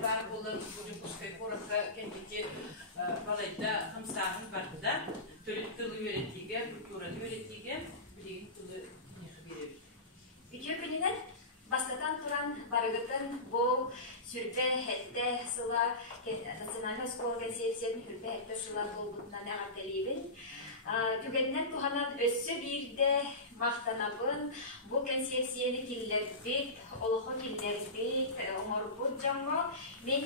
бар болар Якутская короха кентики балайда хамсахан барды төлөп тылы өретиге, культураны өретиге билеген тылы нехи беребит. Үтө күнүнөн бастатан туран барыгытын бул сүрбе хетте сыла национальный школа концепцияны хүрбе хетте сыла болбутунан агартелибин. Түгеннен туханан өссө бирде мактанабын, бу концепцияны киллербит, олохо киллербит, оңорбут жаңго. Мен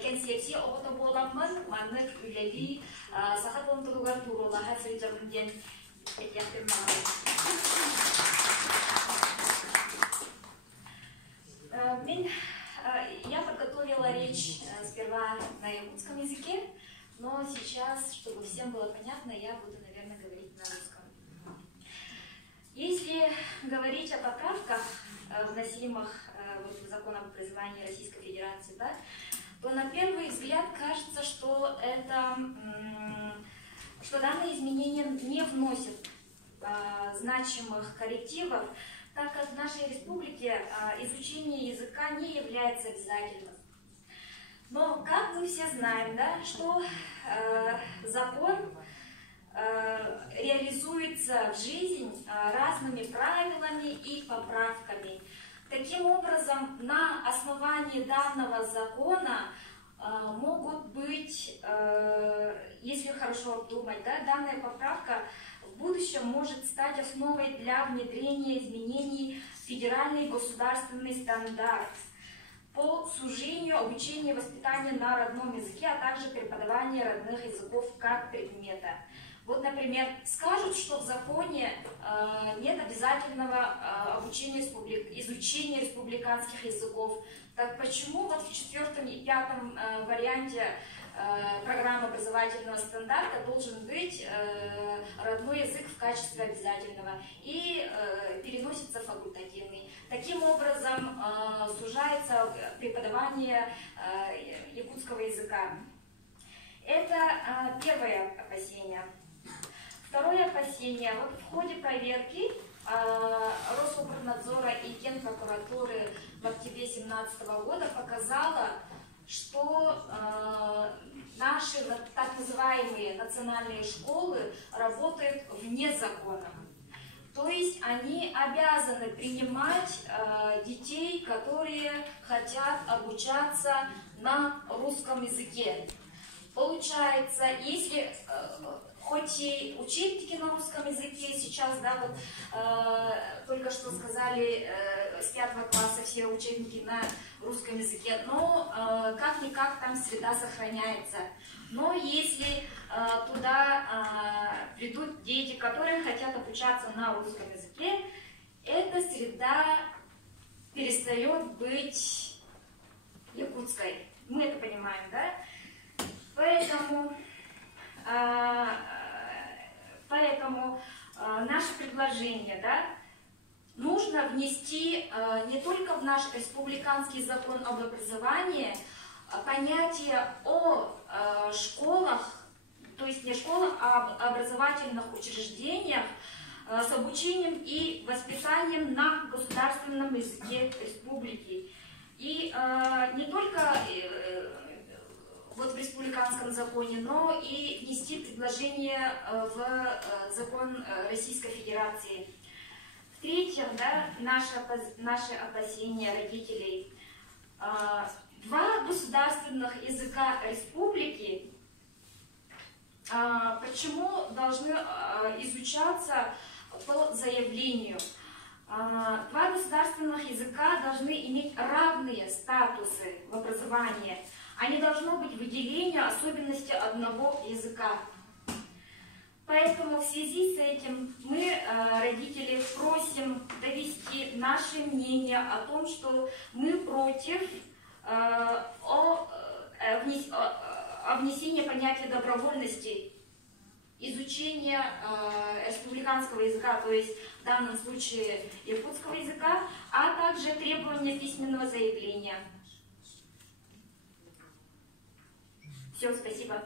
концепция огото боламын, манык үлели сахат онтулуган турулаха сөйжамын ден Я подготовила речь сперва на якутском языке, но сейчас, чтобы всем было понятно, я буду, наверное, говорить на русском. Если говорить о поправках, вносимых в закон об образовании Российской Федерации, да, то на первый взгляд кажется, что данные изменения не вносят значимых коррективов, так как в нашей республике изучение языка не является обязательным. Но, как мы все знаем, да, что закон реализуется в жизнь разными правилами и поправками. Таким образом, на основании данного закона могут быть, если хорошо обдумать, да, данная поправка в будущем может стать основой для внедрения изменений в федеральный государственный стандарт по сужению обучения и воспитания на родном языке, а также преподавания родных языков как предмета. Вот, например, скажут, что в законе нет обязательного изучения республиканских языков. Так почему вот в 4-м и 5-м варианте программы образовательного стандарта должен быть родной язык в качестве обязательного и переносится факультативный? Таким образом сужается преподавание якутского языка. Это первое опасение. Второе опасение. Вот в ходе проверки Рособорнадзора и Генпрокуратуры в октябре 2017 года показало, что наши так называемые национальные школы работают вне закона. То есть они обязаны принимать детей, которые хотят обучаться на русском языке. Получается, если хоть и учебники на русском языке сейчас, да, вот только что сказали, с 5 класса все учебники на русском языке, но как-никак там среда сохраняется. Но если туда придут дети, которые хотят обучаться на русском языке, эта среда перестает быть якутской. Мы это понимаем, да? Поэтому наше предложение, да, нужно внести не только в наш республиканский закон об образовании понятие о школах, то есть не школах, а об образовательных учреждениях с обучением и воспитанием на государственном языке республики. И не только вот в республиканском законе, но и внести предложение в закон Российской Федерации. В-третьих, да, наши опасения родителей. Два государственных языка республики почему должны изучаться по заявлению? Два государственных языка должны иметь равные статусы в образовании, а не должно быть выделения особенностей одного языка. Поэтому в связи с этим мы, родители, просим довести наше мнение о том, что мы против внесения понятия добровольности, изучения республиканского языка, то есть в данном случае якутского языка, а также требования письменного заявления. Все, спасибо.